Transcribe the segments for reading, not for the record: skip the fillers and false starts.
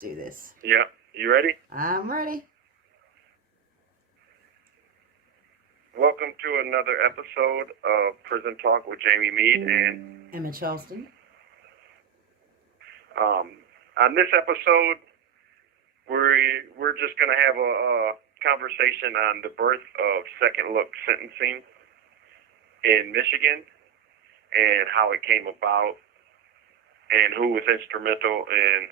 Do this. Yeah. You ready? I'm ready. Welcome to another episode of Prison Talk with Jamie Meade and Emma Charleston. on this episode, we're just going to have a conversation on the birth of second look sentencing in Michigan and how it came about and who was instrumental in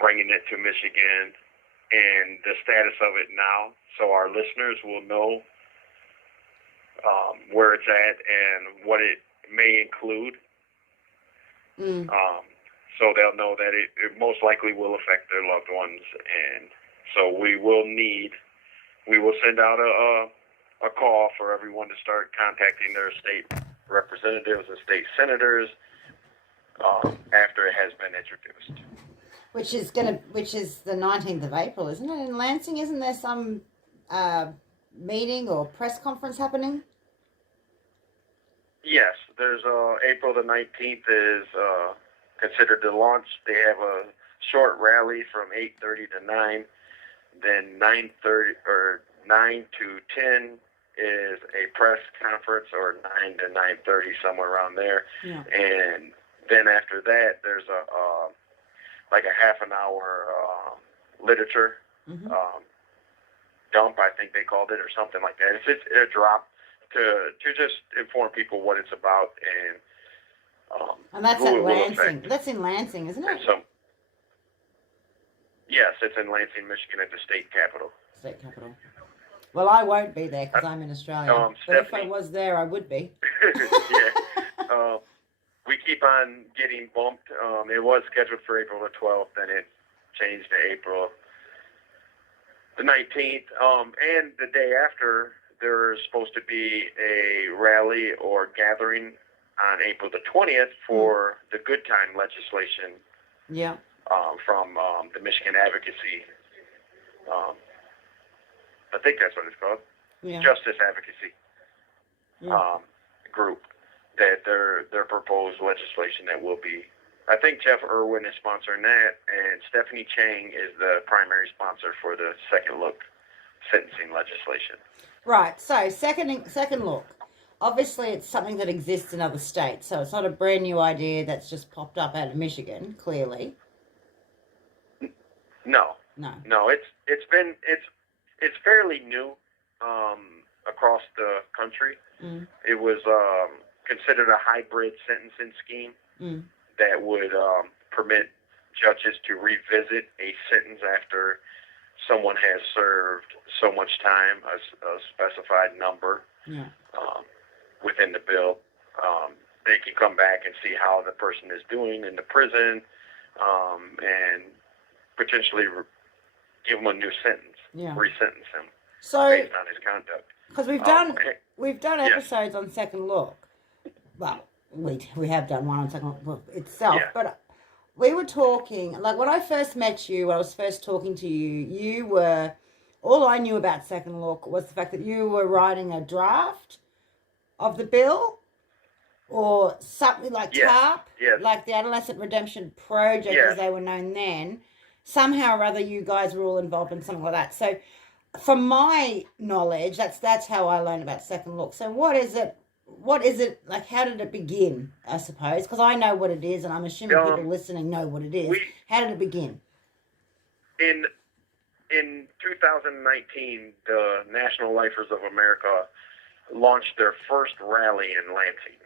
bringing it to Michigan and the status of it now, so our listeners will know where it's at and what it may include. So they'll know that it most likely will affect their loved ones. And so we will send out a call for everyone to start contacting their state representatives and state senators after it has been introduced. Which is the 19th of April, isn't it? In Lansing, isn't there some meeting or press conference happening? Yes, there's April the 19th is considered the launch. They have a short rally from 8:30 to 9. Then 9:30 or 9 to 10 is a press conference, or 9 to 9:30, somewhere around there. Yeah. And then after that, there's a like a half an hour literature dump, I think they called it, or something like that. It's a drop to just inform people what it's about and that's at Lansing. That's in Lansing, isn't it? Yes, it's in Lansing, Michigan, at the state capitol. State capitol. Well, I won't be there because I'm in Australia. But if I was there, I would be. Yeah. We keep on getting bumped. It was scheduled for April the 12th, then it changed to April the 19th. And the day after, there's supposed to be a rally or gathering on April the 20th for the good time legislation. Yeah. From the Michigan Advocacy. I think that's what it's called. Yeah. Justice Advocacy group. That their proposed legislation that will be. I think Jeff Irwin is sponsoring that, and Stephanie Chang is the primary sponsor for the second look sentencing legislation. Right. So second look. Obviously, it's something that exists in other states, so it's not a brand new idea that's just popped up out of Michigan. Clearly. No. It's fairly new across the country. It was considered a hybrid sentencing scheme that would permit judges to revisit a sentence after someone has served so much time, a specified number within the bill. They can come back and see how the person is doing in the prison and potentially give him a new sentence, re-sentence him based on his conduct. Because we've done episodes on second look. Well, we have done one on second look itself, but we were talking, like when I first met you, when I was first talking to you were, all I knew about second look was the fact that you were writing a draft of the bill or something like TARP, like the Adolescent Redemption Project as they were known then. Somehow or other you guys were all involved in something like that. So from my knowledge, that's how I learned about second look. So what is it, like, how did it begin, I suppose? Because I know what it is, and I'm assuming people listening know what it is. How did it begin? In 2019, the National Lifers of America launched their first rally in Lansing.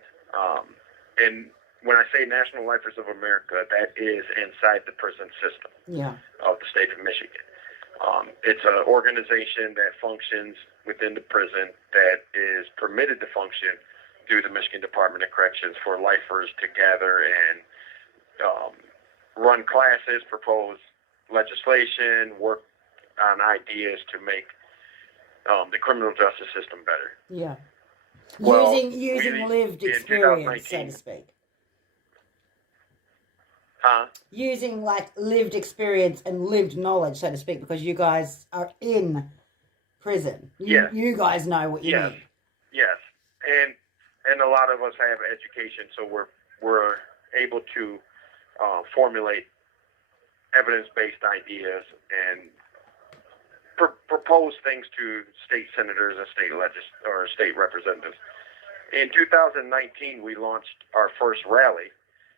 And when I say National Lifers of America, that is inside the prison system of the state of Michigan. It's an organization that functions within the prison that is permitted to function through the Michigan Department of Corrections for lifers to gather and run classes, propose legislation, work on ideas to make the criminal justice system better. Yeah. Well, using lived experience, so to speak. Using like lived experience and lived knowledge, so to speak, because you guys are in prison. You guys know what you need. Yes. And a lot of us have education, so we're able to formulate evidence-based ideas and propose things to state senators and state representatives. In 2019, we launched our first rally,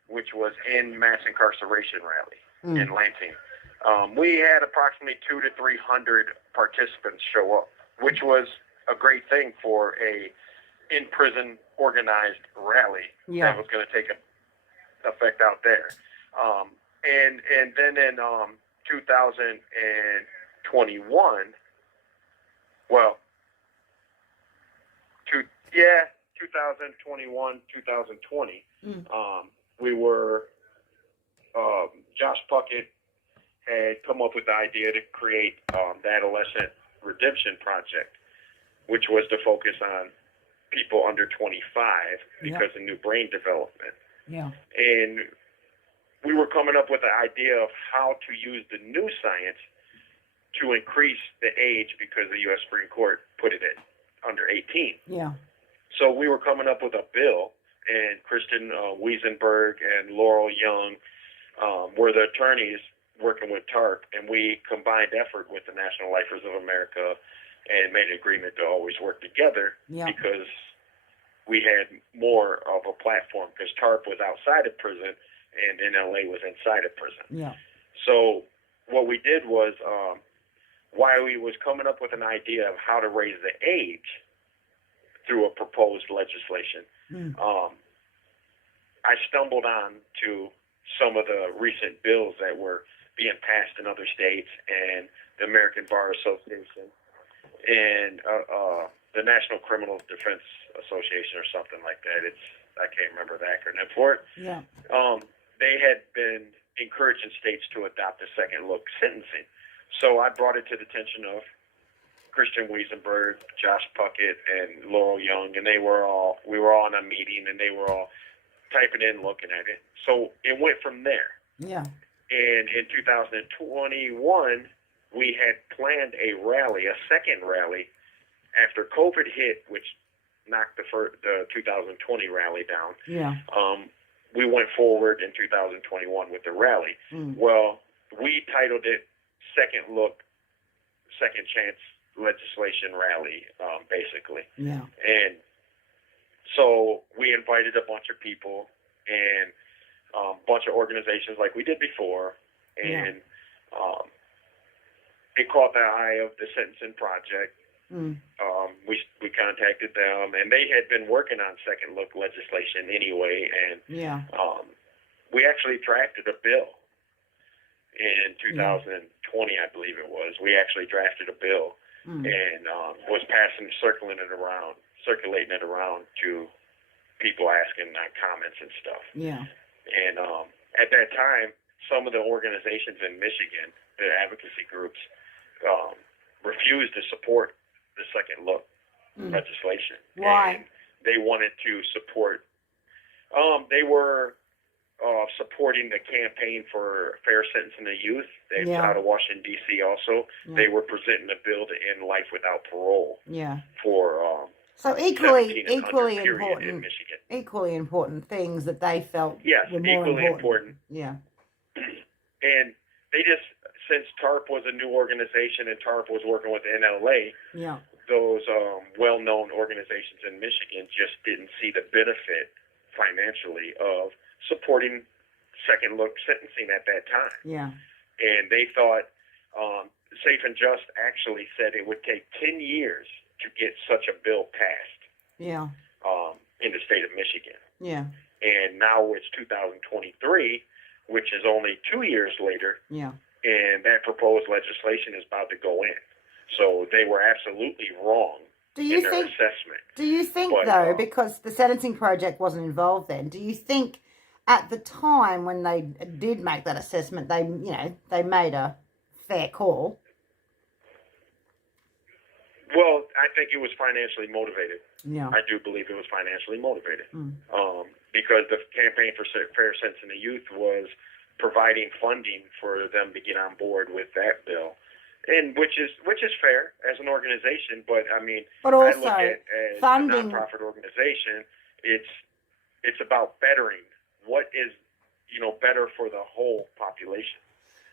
which was in mass incarceration rally in Lansing. We had approximately 200 to 300 participants show up, which was a great thing for a in-prison organized rally that was going to take effect out there. And then in 2021, 2021, 2020, we were, Josh Puckett had come up with the idea to create the Adolescent Redemption Project, which was to focus on people under 25 because of new brain development. Yeah. And we were coming up with the idea of how to use the new science to increase the age because the U.S. Supreme Court put it at under 18. Yeah. So we were coming up with a bill, and Kristen Wiesenberg and Laurel Young were the attorneys working with TARP, and we combined effort with the National Lifers of America and made an agreement to always work together because we had more of a platform, because TARP was outside of prison and NLA was inside of prison. Yeah. So what we did was, while we was coming up with an idea of how to raise the age through a proposed legislation, I stumbled on to some of the recent bills that were being passed in other states, and the American Bar Association and the National Criminal Defense Association or something like that. I can't remember the acronym for it. Yeah. They had been encouraging states to adopt a second look sentencing. So I brought it to the attention of Kristen Wiesenberg, Josh Puckett, and Laurel Young, and we were all in a meeting, and they were all typing in, looking at it. So it went from there. Yeah. And in 2021, we had planned a rally, a second rally, after COVID hit, which knocked the 2020 rally down. Yeah. We went forward in 2021 with the rally. Well, we titled it Second Look, Second Chance Legislation Rally, basically. Yeah. And so we invited a bunch of people and a bunch of organizations like we did before, and it caught the eye of the Sentencing Project. We contacted them, and they had been working on second look legislation anyway, and we actually drafted a bill in 2020, I believe it was. We actually drafted a bill and was circulating it around to people asking comments and stuff. Yeah. And at that time, some of the organizations in Michigan, the advocacy groups, refused to support the second look legislation. Why? And they wanted to support. They were supporting the campaign for fair sentencing of youth. That's out of Washington D.C. Also, they were presenting a bill to end life without parole. Yeah. For so equally important in Michigan. Equally important things that they felt were more equally important. Yeah. And they just, since TARP was a new organization and TARP was working with NLA, those well-known organizations in Michigan just didn't see the benefit financially of supporting second look sentencing at that time. Yeah. And they thought Safe and Just actually said it would take 10 years to get such a bill passed. Yeah. In the state of Michigan. Yeah. And now it's 2023, which is only 2 years later. Yeah. And that proposed legislation is about to go in. So they were absolutely wrong in their assessment. Do you think, though, because the Sentencing Project wasn't involved then, do you think at the time when they did make that assessment, they made a fair call? Well, I think it was financially motivated. Yeah. I do believe it was financially motivated. Because the campaign for fair sentencing of youth was providing funding for them to get on board with that bill, and which is fair as an organization. But I mean, but also I look at as funding, a nonprofit organization, it's about bettering what is better for the whole population.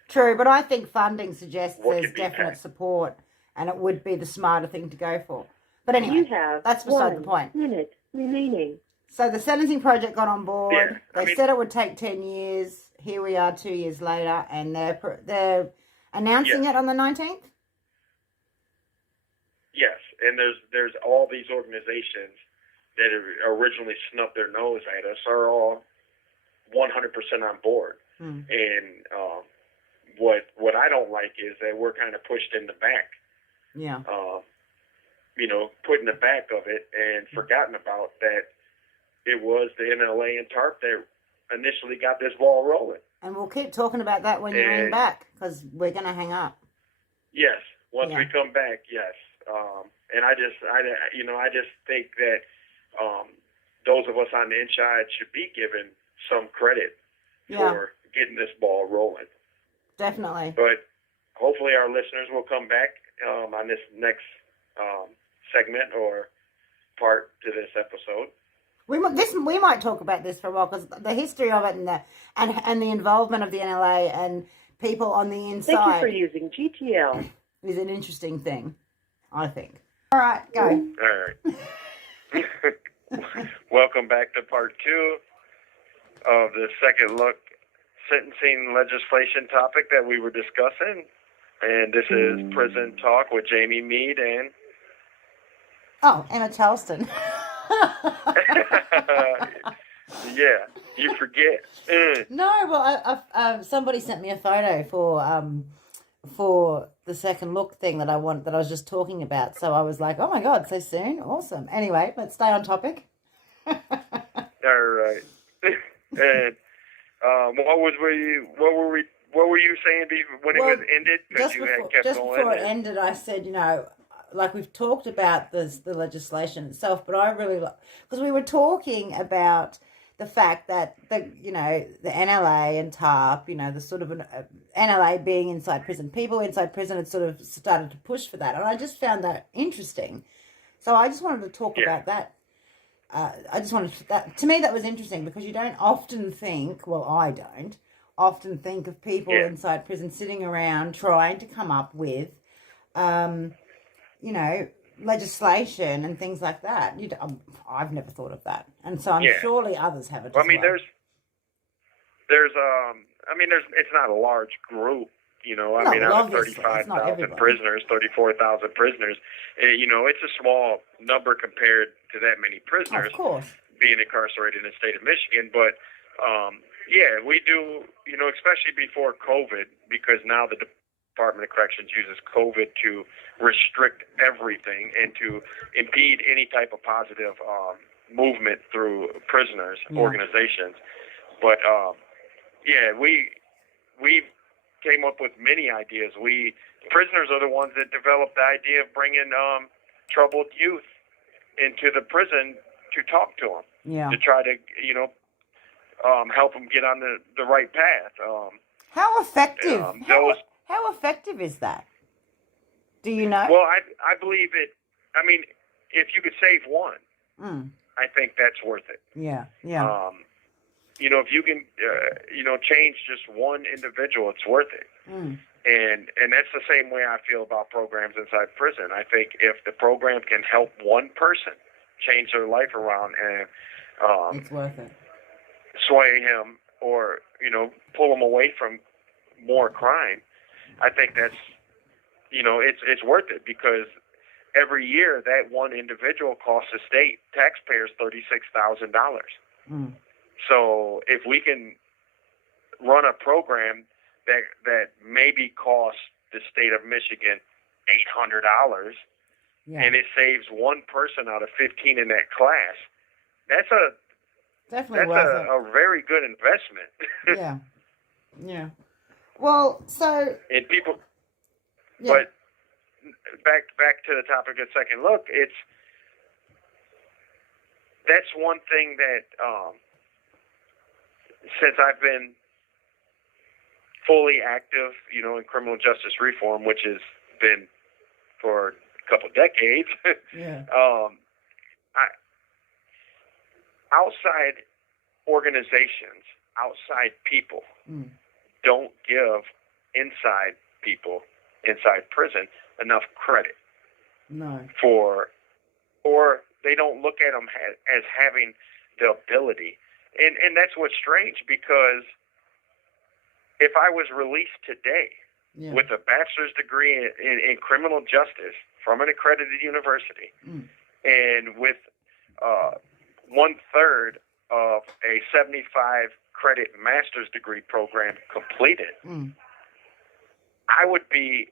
True, but I think funding suggests what there's can be definite passed. support, and it would be the smarter thing to go for. But anyway, You have that's beside the 1 point. minute remaining. So the sentencing project got on board. Yeah, They said it would take 10 years. Here we are 2 years later, and they're announcing it on the 19th? Yes, and there's all these organizations that originally snubbed their nose at us are all 100% on board. And what I don't like is that we're kind of pushed in the back. Yeah. Put in the back of it and forgotten about that it was the NLA and TARP that initially got this ball rolling. And we'll keep talking about that when you ring back, because we're going to hang up. Yes, once we come back, yes. And I just think that those of us on the inside should be given some credit for getting this ball rolling. Definitely. But hopefully our listeners will come back on this next segment or part to this episode. We might talk about this for a while, because the history of it and the involvement of the NLA and people on the inside. Thank you for using GTL. Is an interesting thing, I think. All right, go. All right. Welcome back to part 2 of the second look sentencing legislation topic that we were discussing. And this is Prison Talk with Jamie Meade and... Oh, Emma Charleston. Yeah, you forget. No, well, somebody sent me a photo for the second look thing that I was just talking about. So I was like, oh my God, so soon? Awesome. Anyway, let's stay on topic. All right. And what were you saying when it was ended? Just before it ended, I said, like we've talked about the legislation itself, but I really because we were talking about the fact that the NLA and TARP, the sort of NLA being inside prison, people inside prison had sort of started to push for that, and I just found that interesting. So I just wanted to talk about that. To me that was interesting, because you don't often think, well, I don't often think of people inside prison sitting around trying to come up with, legislation and things like that. I've never thought of that, and so I'm surely others have it. Well, I mean, there's it's not a large group, out of 35,000 prisoners, 34,000 prisoners, it's a small number compared to that many prisoners, of course, being incarcerated in the state of Michigan. But we do, especially before COVID, because now the Department of Corrections uses COVID to restrict everything and to impede any type of positive movement through prisoners organizations. But we came up with many ideas. Prisoners are the ones that developed the idea of bringing troubled youth into the prison to talk to them, to try to help them get on the right path. How effective? How effective is that? Do you know? Well, I believe it. I mean, if you could save one, I think that's worth it. Yeah. If you can, change just one individual, it's worth it. And that's the same way I feel about programs inside prison. I think if the program can help one person change their life around and it's worth it. Sway him or pull him away from more crime, I think that's it's worth it, because every year that one individual costs the state taxpayers $36,000. So if we can run a program that maybe costs the state of Michigan $800, and it saves one person out of 15 in that class, that's a very good investment. Yeah. Well, so and people, but back to the topic of second look, that's one thing that since I've been fully active, in criminal justice reform, which has been for a couple decades, outside organizations, outside people don't give inside people inside prison enough credit No. or they don't look at them as having the ability. And that's what's strange, because if I was released today with a bachelor's degree in criminal justice from an accredited university and with 1/3 of a 75 credit master's degree program completed, I would be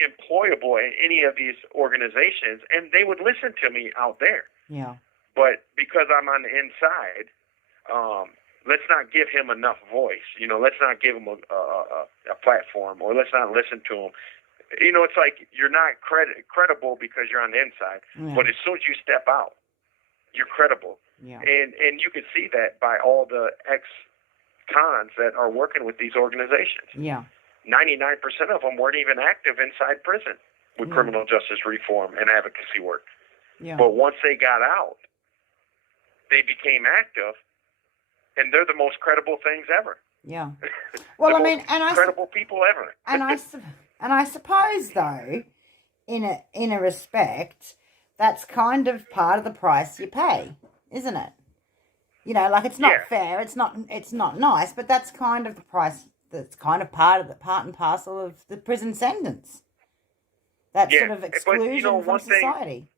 employable in any of these organizations, and they would listen to me out there. Yeah. But because I'm on the inside, let's not give him enough voice. Let's not give him a platform, or let's not listen to him. It's like you're not credible because you're on the inside, but as soon as you step out, you're credible. Yeah. And you can see that by all the ex-cons that are working with these organizations. Yeah. 99% of them weren't even active inside prison with criminal justice reform and advocacy work. Yeah. But once they got out, they became active, and they're the most credible things ever. Yeah. Well, I mean, credible people ever. and I suppose though, in a respect, that's kind of part of the price you pay, isn't it? Like it's not fair, it's not nice, but that's kind of the price. That's kind of part and parcel of the prison sentence. That sort of exclusion from society.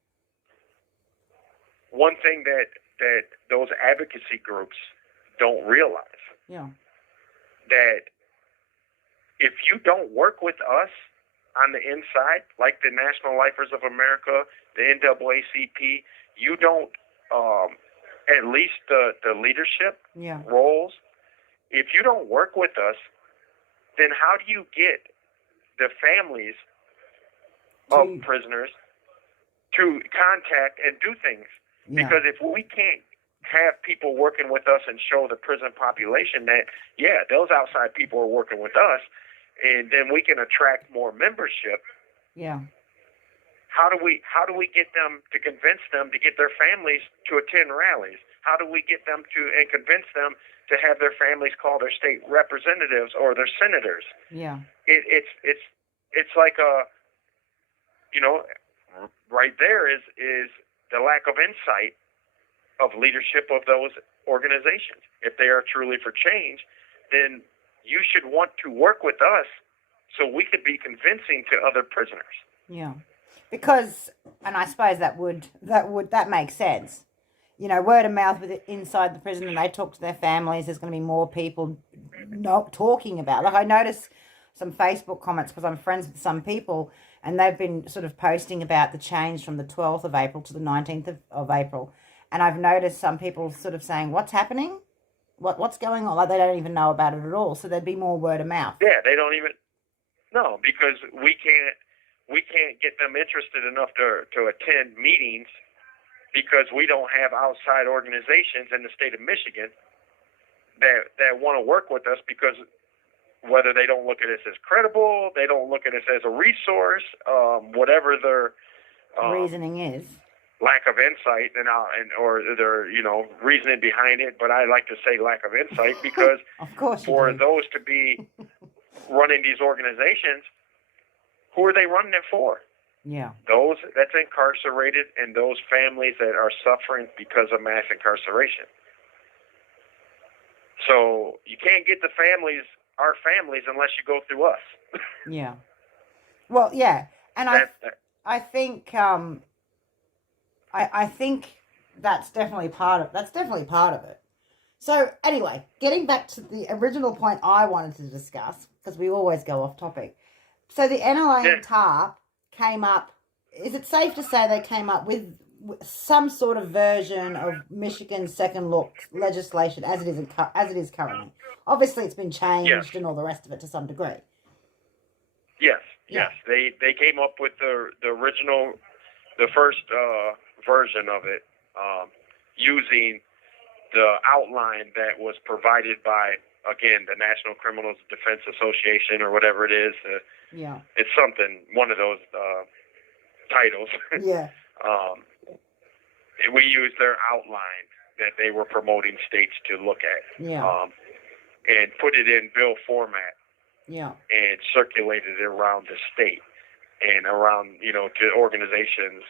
One thing that those advocacy groups don't realize, that if you don't work with us on the inside, like the National Lifers of America, the NAACP, you don't, at least the leadership roles, if you don't work with us, then how do you get the families of prisoners to contact and do things? Yeah. Because if we can't have people working with us and show the prison population that, those outside people are working with us, and then we can attract more membership. Yeah. How do we get them to convince them to get their families to attend rallies? How do we get them and convince them to have their families call their state representatives or their senators? Yeah. It's like right there is the lack of insight of leadership of those organizations. If they are truly for change, then you should want to work with us so we could be convincing to other prisoners. Yeah. Because, and I suppose that makes sense. Word of mouth inside the prison, and they talk to their families, there's going to be more people not talking about. Like I noticed some Facebook comments because I'm friends with some people, and they've been sort of posting about the change from the 12th of April to the 19th of April. And I've noticed some people sort of saying, what's happening? What's going on? Like they don't even know about it at all. So there'd be more word of mouth. Yeah, they don't even know, because we can't get them interested enough to attend meetings, because we don't have outside organizations in the state of Michigan that want to work with us, because whether they don't look at us as credible, they don't look at us as a resource, whatever their reasoning is. Lack of insight or their reasoning behind it, but I like to say lack of insight, because of course for those to be running these organizations, who are they running it for? Yeah. Those that's incarcerated and those families that are suffering because of mass incarceration. So you can't get our families, unless you go through us. Yeah. Well, yeah, and I think I think that's definitely part of it. So anyway, getting back to the original point I wanted to discuss, because we always go off topic. So the NLA and TARP came up. Is it safe to say they came up with some sort of version of Michigan's second look legislation as it is currently? Obviously, it's been changed and all the rest of it to some degree. Yes. They came up with the original, the first version of it, using the outline that was provided by, again, the National Criminal Defense Association, or whatever it is. It's something, one of those titles. Yeah. We used their outline that they were promoting states to look at. Yeah. And put it in bill format. Yeah. and circulated it around the state and around, to organizations,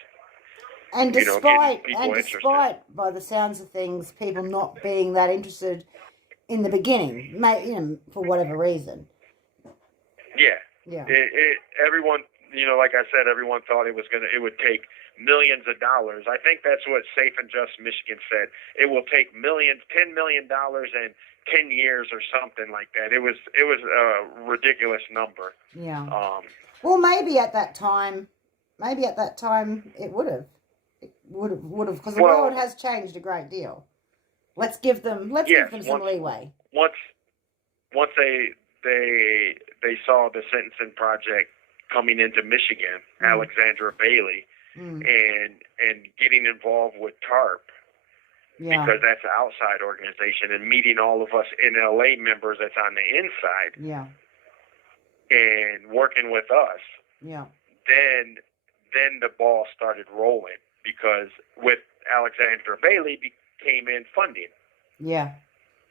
And getting people interested. despite, by the sounds of things, people not being that interested in the beginning, for whatever reason. Yeah. Yeah. Everyone, like I said, everyone thought it would take millions of dollars. I think that's what Safe and Just Michigan said. It will take $10 million and 10 years or something like that. It was a ridiculous number. Yeah. Well, maybe at that time it would have. Because the world has changed a great deal. Let's give them some leeway. Once they saw the Sentencing Project coming into Michigan, Alexandra Bailey, and getting involved with TARP, because that's an outside organization, and meeting all of us NLA members that's on the inside, and working with us, then the ball started rolling, because with Alexandra Bailey came in funding,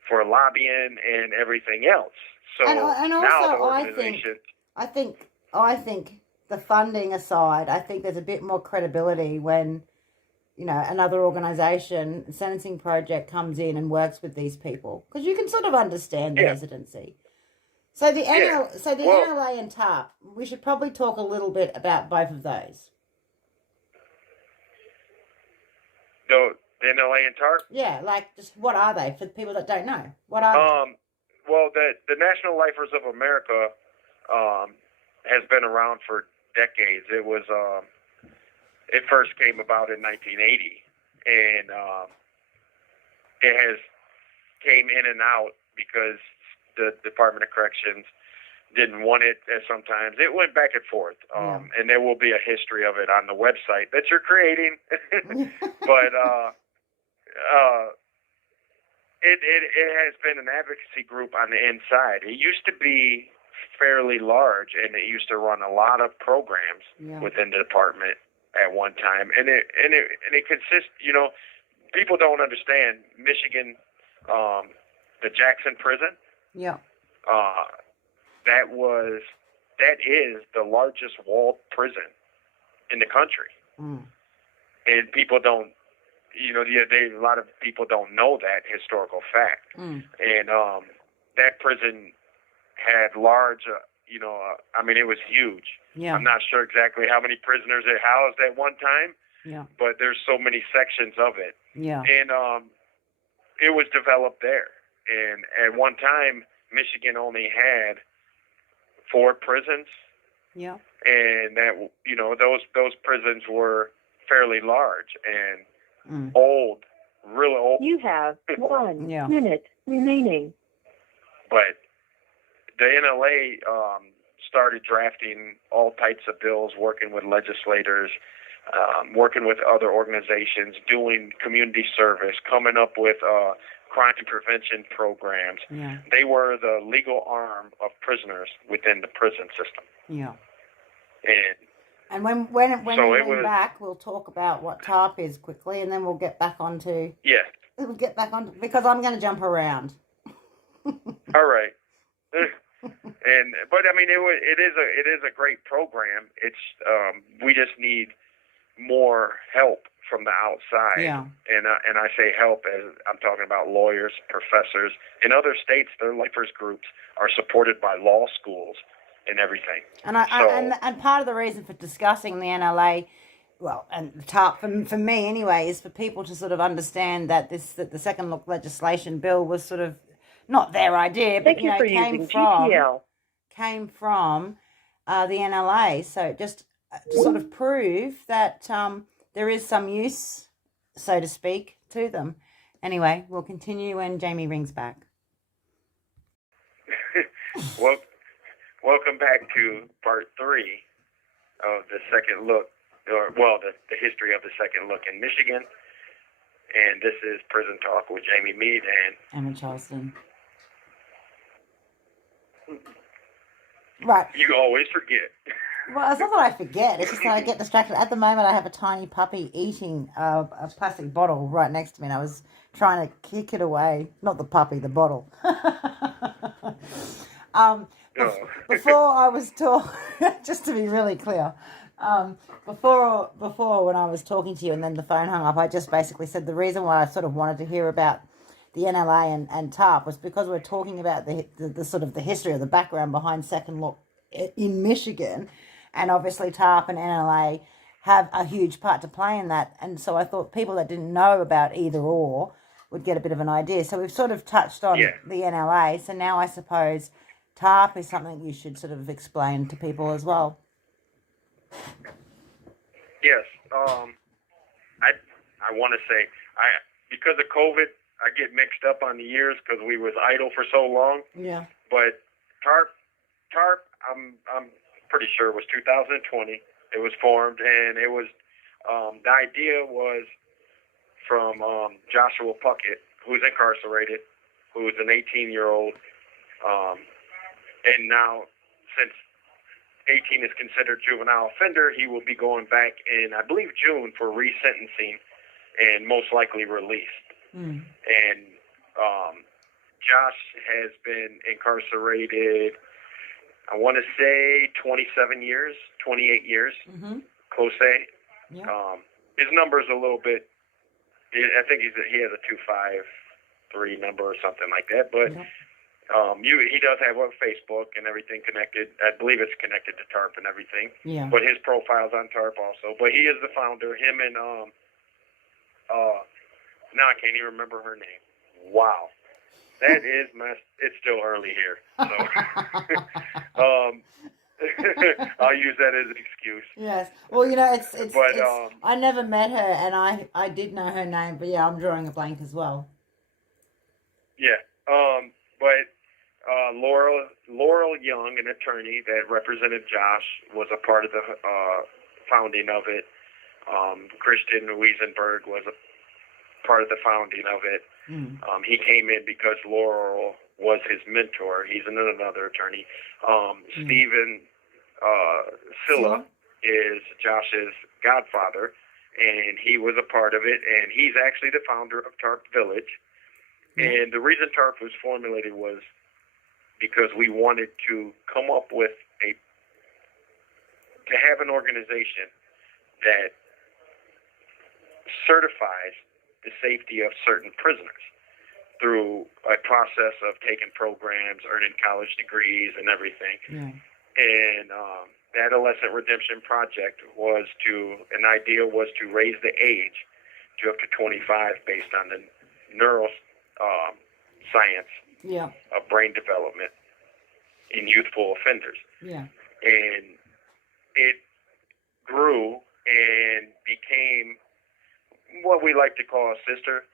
for lobbying and everything else. So and also, now the organization, I think the funding aside, I think there's a bit more credibility when, another organisation, the Sentencing Project, comes in and works with these people, because you can sort of understand the hesitancy. So the NLA and TARP, we should probably talk a little bit about both of those. The NLA and TARP? Yeah, just what are they for the people that don't know? What are they? Well, the National Lifers of America has been around for decades. It first came about in 1980, and it has came in and out because the Department of Corrections didn't want it. Sometimes it went back and forth, and there will be a history of it on the website that you're creating. But it has been an advocacy group on the inside. It used to be fairly large, and it used to run a lot of programs within the department at one time. And it consists, people don't understand Michigan, the Jackson prison. Yeah. That is the largest walled prison in the country. And people don't, a lot of people don't know that historical fact. And that prison had large, it was huge. Yeah. I'm not sure exactly how many prisoners it housed at one time, but there's so many sections of it. Yeah. And it was developed there. And at one time, Michigan only had 4 prisons. Yeah. And that, those prisons were fairly large and old, really old. You have 1 minute remaining. But the NLA started drafting all types of bills, working with legislators, working with other organizations, doing community service, coming up with crime prevention programs. Yeah. They were the legal arm of prisoners within the prison system. Yeah. And when we bring back, we'll talk about what TARP is quickly, and then we'll get back onto. Yeah. We'll get back on because I'm going to jump around. All right. But it is a great program. It's we just need more help from the outside. Yeah. And I say help as I'm talking about lawyers, professors. In other states, their lifers groups are supported by law schools and everything. And and part of the reason for discussing the NLA, and the TARP for me anyway, is for people to sort of understand that the second look legislation bill was sort of not their idea, but came from the NLA. So just to sort of prove that there is some use, so to speak, to them. Anyway, we'll continue when Jamie rings back. Well, welcome back to part 3 of the second look, the history of the second look in Michigan. And this is Prison Talk with Jamie Meade and Emma Charleston. Right. You always forget. Well, it's not that I forget. It's just that I get distracted. At the moment, I have a tiny puppy eating a plastic bottle right next to me, and I was trying to kick it away. Not the puppy, the bottle. before I was just to be really clear, before when I was talking to you and then the phone hung up, I just basically said the reason why I sort of wanted to hear about the NLA and TARP was because we're talking about the sort of the history or the background behind Second Look in Michigan, and obviously TARP and NLA have a huge part to play in that, and so I thought people that didn't know about either or would get a bit of an idea. So we've sort of touched on the NLA, so now I suppose TARP is something you should sort of explain to people as well. Yes, I want to say because of COVID, I get mixed up on the years because we was idle for so long. Yeah. But TARP, I'm pretty sure it was 2020. It was formed, and it was the idea was from Joshua Puckett, who's incarcerated, who's an 18-year-old, and now since 18 is considered juvenile offender, he will be going back in, I believe, June for resentencing and most likely released. Mm. And Josh has been incarcerated, I want to say 27 years, 28 years, close say. Yeah. His number's a little bit, I think he has a 253 number or something like that, but he does have a Facebook and everything connected. I believe it's connected to TARP and everything. Yeah. But his profile's on TARP also. But he is the founder. Him and now I can't even remember her name. Wow. That is it's still early here. So I'll use that as an excuse. Yes. Well, it's but I never met her, and I did know her name, but yeah, I'm drawing a blank as well. Yeah. But Laurel Young, an attorney that represented Josh, was a part of the founding of it. Christian Wiesenberg was a part of the founding of it. Mm. He came in because Laurel was his mentor. He's another attorney. Stephen Silla is Josh's godfather, and he was a part of it, and he's actually the founder of TARP Village. And the reason TARP was formulated was because we wanted to come up with to have an organization that certifies the safety of certain prisoners through a process of taking programs, earning college degrees, and everything. Yeah. And the Adolescent Redemption Project an idea was to raise the age to up to 25 based on the science of brain development in youthful offenders. Yeah. And it grew and became what we like to call a sister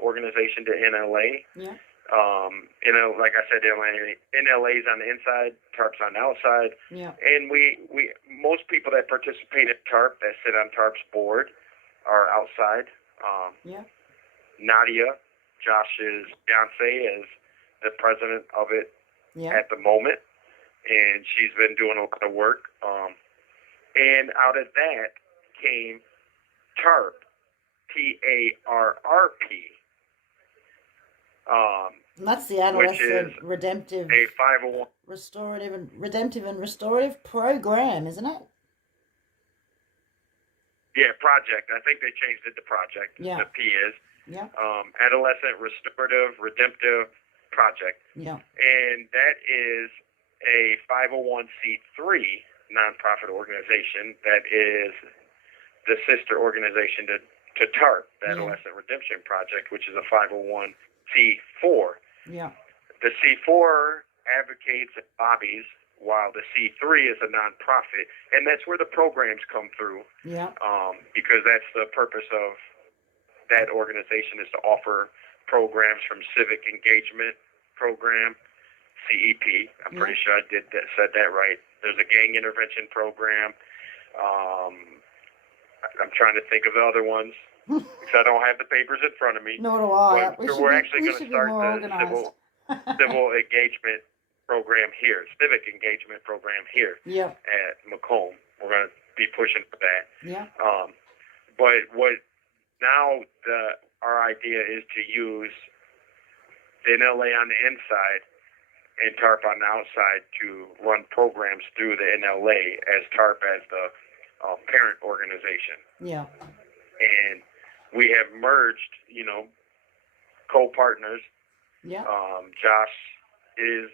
organization to NLA. Yeah. Like I said, NLA's on the inside, TARP's on the outside. Yeah. And we most people that participate at TARP, that sit on TARP's board, are outside. Nadia, Josh's fiance, is the president of it at the moment, and she's been doing a lot of work. And out of that came TARP, TARRP. And that's the Adolescent Redemptive a 501 Restorative Program, isn't it? Yeah, project. I think they changed it to project. Yeah. The P is. Yeah. Adolescent Restorative Redemptive Project. Yeah. And that is a 501c3 nonprofit organization that is the sister organization to TARP, the Adolescent Redemption Project, which is a 501c4. Yeah. The C4 advocates and lobbies, while the C3 is a nonprofit, and that's where the programs come through. Yeah. Because that's the purpose of that organization, is to offer programs from civic engagement program, CEP. I'm pretty sure I said that right. There's a gang intervention program. I'm trying to think of the other ones because I don't have the papers in front of me. Nor do I. We're actually going to start the civil engagement program here, civic engagement program here at Macomb. We're going to be pushing for that. Yeah. But our idea is to use the NLA on the inside and TARP on the outside to run programs through the NLA as TARP as the parent organization. Yeah. And we have merged, co-partners. Yeah. Josh is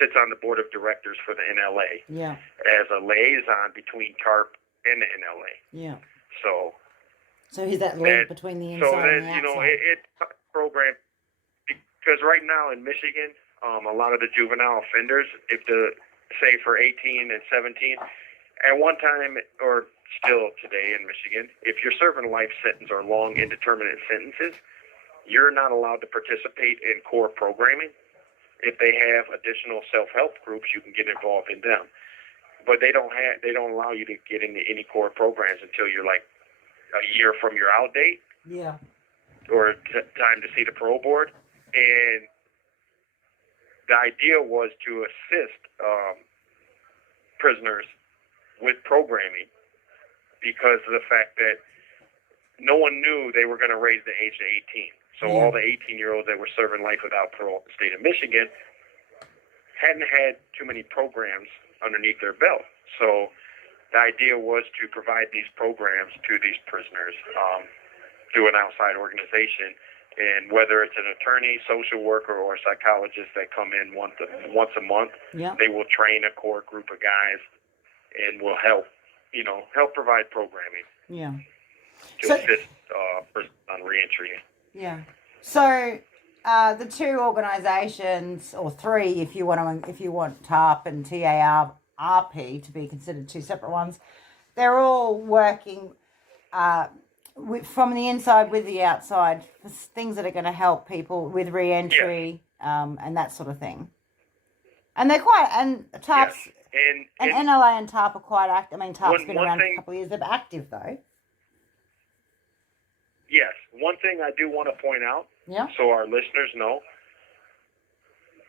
sits on the board of directors for the NLA. Yeah. As a liaison between TARP and the NLA. Yeah. So he's that link between the inside and the outside. It's a program because right now in Michigan, a lot of the juvenile offenders, say for 18 and 17, at one time or still today in Michigan, if you're serving a life sentence or long indeterminate sentences, you're not allowed to participate in core programming. If they have additional self-help groups, you can get involved in them. But they don't allow you to get into any core programs until you're like a year from your out date. Yeah. Or time to see the parole board. And the idea was to assist prisoners with programming because of the fact that no one knew they were going to raise the age to 18. So all the 18-year-olds that were serving life without parole in the state of Michigan hadn't had too many programs underneath their belt. So the idea was to provide these programs to these prisoners through an outside organization. And whether it's an attorney, social worker, or a psychologist that come in once a month, they will train a core group of guys and will help provide programming. Yeah. To assist prisoners on reentry. Yeah. So the two organisations, or three, if you want TARP and TARP to be considered two separate ones, they're all working from the inside with the outside for things that are going to help people with re-entry and that sort of thing. And they're TARP's and NLA and TARP are quite active. I mean, TARP's been around for a couple of years. They're active though. Yes. One thing I do want to point out, so our listeners know,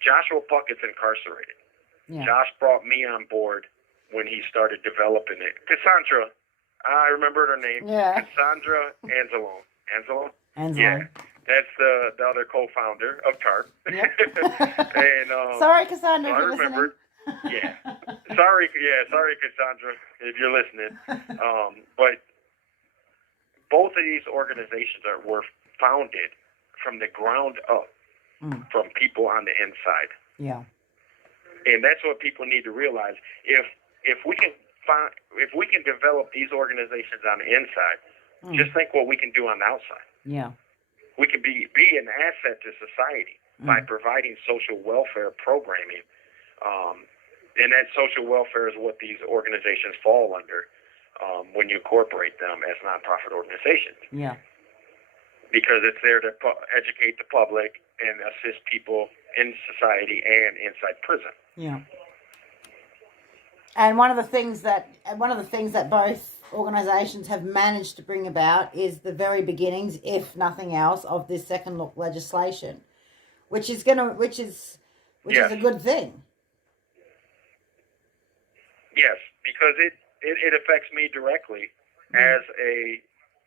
Joshua Puckett's incarcerated. Yeah. Josh brought me on board when he started developing it. Cassandra, I remembered her name. Yeah. Cassandra Anzalone. Anzalone? Yeah. That's the other co-founder of TARP. Yeah. And sorry, Cassandra, if you're listening. Sorry, Cassandra, if you're listening. But both of these organizations were founded from the ground up from people on the inside. Yeah. And that's what people need to realize. If we can develop these organizations on the inside, just think what we can do on the outside. Yeah. We can be an asset to society by providing social welfare programming. And that social welfare is what these organizations fall under when you incorporate them as nonprofit organizations. Yeah. Because it's there to educate the public and assist people in society and inside prison. Yeah. And one of the things that both organisations have managed to bring about is the very beginnings, if nothing else, of this second look legislation, which is a good thing. Yes, because it affects me directly as a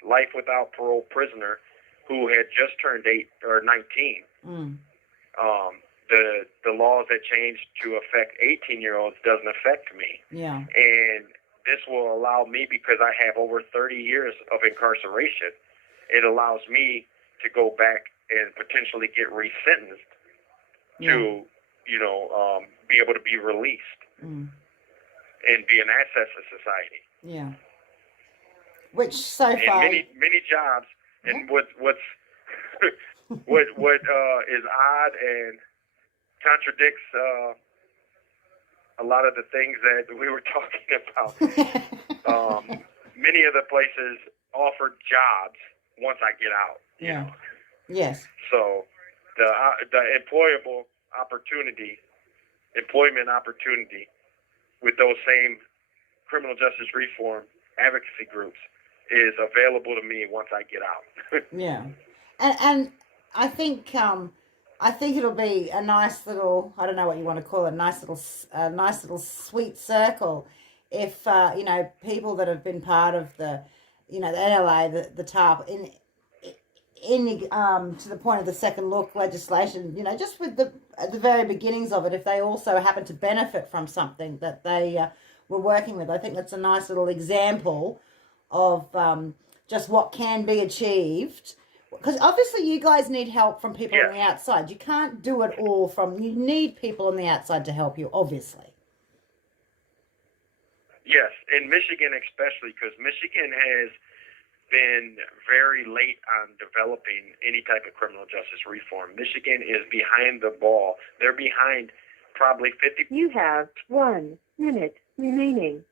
life without parole prisoner who had just turned 19. The laws that changed to affect 18-year-olds doesn't affect me. Yeah. And this will allow me, because I have over 30 years of incarceration, it allows me to go back and potentially get resentenced to, be able to be released and be an asset to society. Yeah. Which so far... And many jobs, and what is odd and contradicts a lot of the things that we were talking about. Many of the places offer jobs once I get out. Yeah. Yes. So the employment opportunity with those same criminal justice reform advocacy groups is available to me once I get out. Yeah. And I think it'll be a nice little, I don't know what you want to call it, a nice little sweet circle if people that have been part of the the NLA, the TARP to the point of the second look legislation, you know, just with at the very beginnings of it, if they also happen to benefit from something that they were working with, I think that's a nice little example of just what can be achieved. Because obviously you guys need help from people on the outside. You can't do it all you need people on the outside to help you, obviously. Yes, in Michigan especially, because Michigan has been very late on developing any type of criminal justice reform. Michigan is behind the ball. They're behind probably 50%. You have 1 minute remaining.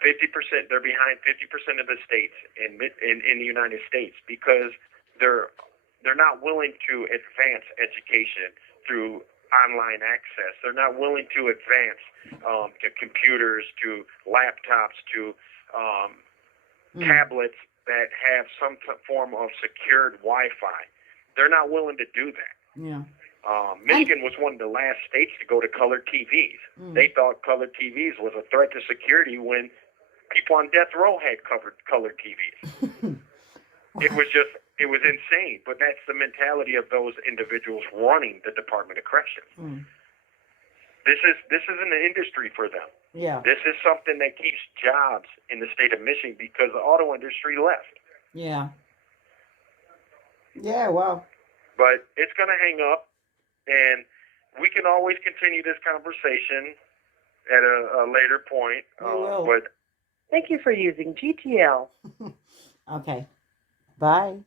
50%. They're behind 50% of the states in the United States because they're not willing to advance education through online access. They're not willing to advance to computers, to laptops, to tablets that have some form of secured Wi-Fi. They're not willing to do that. Yeah. Michigan was one of the last states to go to colored TVs. They thought colored TVs was a threat to security when people on death row had colored TVs. It was insane, but that's the mentality of those individuals running the Department of Corrections. This isn't an industry for them. Yeah. This is something that keeps jobs in the state of Michigan because the auto industry left. Yeah. Yeah, well. But it's going to hang up, and we can always continue this conversation at a later point. We will. But Thank you for using GTL. Okay. Bye.